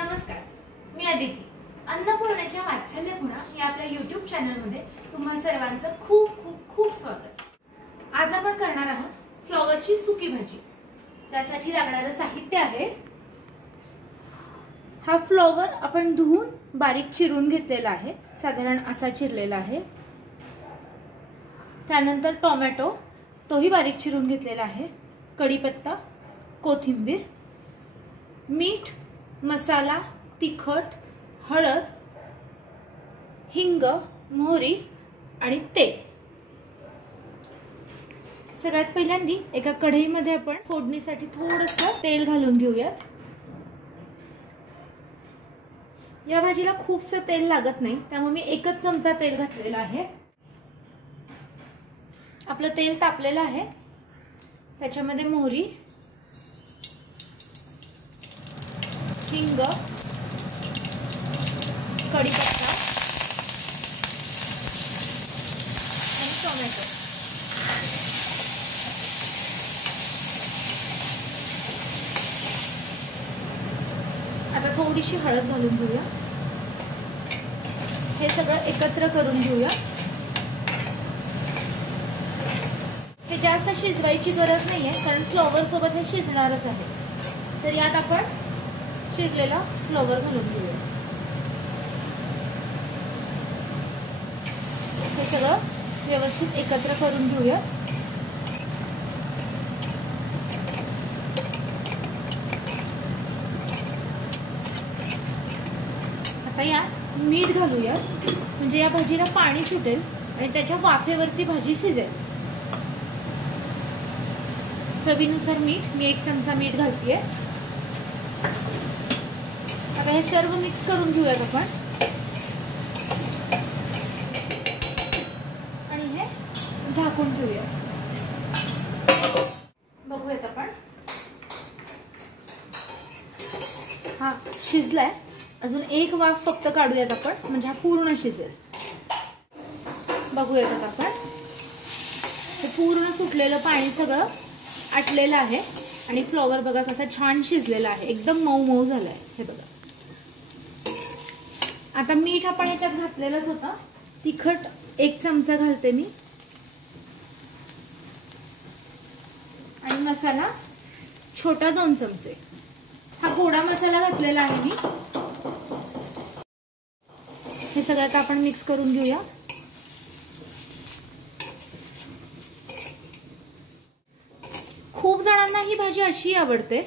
नमस्कार, मी अदिती. अन्नपूर्णेच्या वात्सल्य खुणा या आपल्या YouTube चॅनलमध्ये तुम्हा सर्वांचं खूप खूप खूप स्वागत. आज आपण करणार आहोत फ्लॉवरची सुकी भाजी. त्यासाठी लागणारे साहित्य आहे, हा फ्लॉवर आपण धुवून बारीक चिरून घेतलेला आहे, साधारण असा चिरलेला आहे. त्यानंतर टोमॅटो, तोही बारीक चिरून घेतलेला आहे. कढीपत्ता, कोथिंबीर, मीठ, मसाला, तिखट, हळद, हिंग, मोहरी आणि तेल. सगळ्यात पहिल्यांदा एका कढईमध्ये आपण फोडणीसाठी थोडंसं तेल घालून घेऊयात. या भाजीला खूपसं तेल लागत नाही, त्यामुळे मी एकच चमचा तेल घातलेला आहे. आपलं तेल तापलेलं आहे, त्याच्यामध्ये मोहरी, हिंग, कढीपत्ता आणि टोमॅटो. आता थोडीशी हळद घालून घेऊया. हे सगळं एकत्र करून घेऊया. हे जास्त शिजवायची गरज नाहीये, कारण फ्लॉवर सोबत हे शिजणारच आहे. तर यात आपण चिरलेला फ्लॉवर घालून घेऊया. हे सगळं व्यवस्थित एकत्र करून घेऊया. आता यात मीठ घालूया, म्हणजे या भाजीला पाणी सुटेल आणि त्याच्या वाफेवरती भाजी शिजेल. चवीनुसार मीठ, मी 1 चमचा मीठ घालतेय. आता हे सर्व मिक्स करून घेऊयात आपण आणि हे झाकून ठेवूया. बघूयात आपण. हा शिजलाय. अजून एक वाफ फक्त काढूयात आपण, म्हणजे हा पूर्ण शिजेल. बघूयात आता आपण. हे पूर्ण सुटलेलं पाणी सगळं आटलेलं आहे आणि फ्लॉवर बघा कसा छान शिजलेला आहे, एकदम मऊ मऊ झालाय. हे बघा. आता मीठ आपण याच्यात घातलेलंच होतं. तिखट 1 चमचा घालते मी आणि मसाला छोटा 2 चमचे. हा गोडा मसाला घातलेला आहे मी. हे सगळं आता आपण मिक्स करून घेऊया. खूप जणांना ही भाजी अशी आवडते.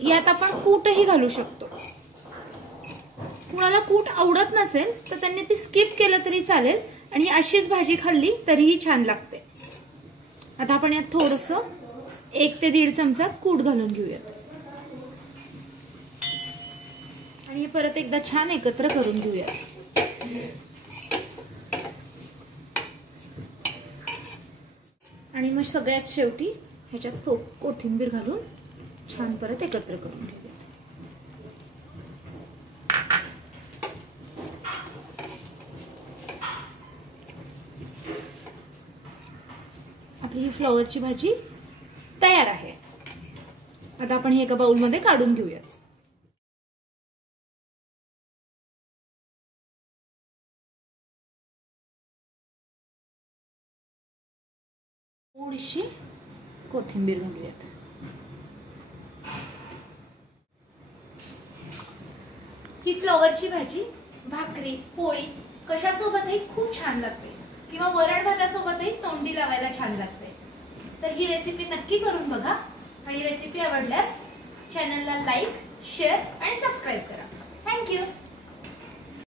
यात आपण कूटही घालू शकतो. कुणाला कूट आवडत नसेल तर त्यांनी ती स्किप केलं तरी चालेल आणि अशीच भाजी खाल्ली तरीही छान लागते. आता आपण यात थोडंसं 1 ते 1.5 चमचा कूट घालून घेऊयात आणि हे परत एकदा छान एकत्र करून घेऊयात. आणि मग सगळ्यात शेवटी ह्याच्यात कोथिंबीर घालून छान परत एकत्र करून घेऊया. आपली ही फ्लॉवरची भाजी तयार आहे. आता आपण हे एका बाउलमध्ये काढून घेऊया. थोडीशी कोथिंबीर घालूयात. ही फ्लॉवरची भाजी भाकरी, पोळी कशासोबतही खूप छान लागते, किंवा वरण भातासोबतही तोंडी लावायला छान लागते. तर ही रेसिपी नक्की करून बघा आणि रेसिपी आवडल्यास चॅनलला लाईक, शेअर आणि सबस्क्राईब करा. थँक्यू.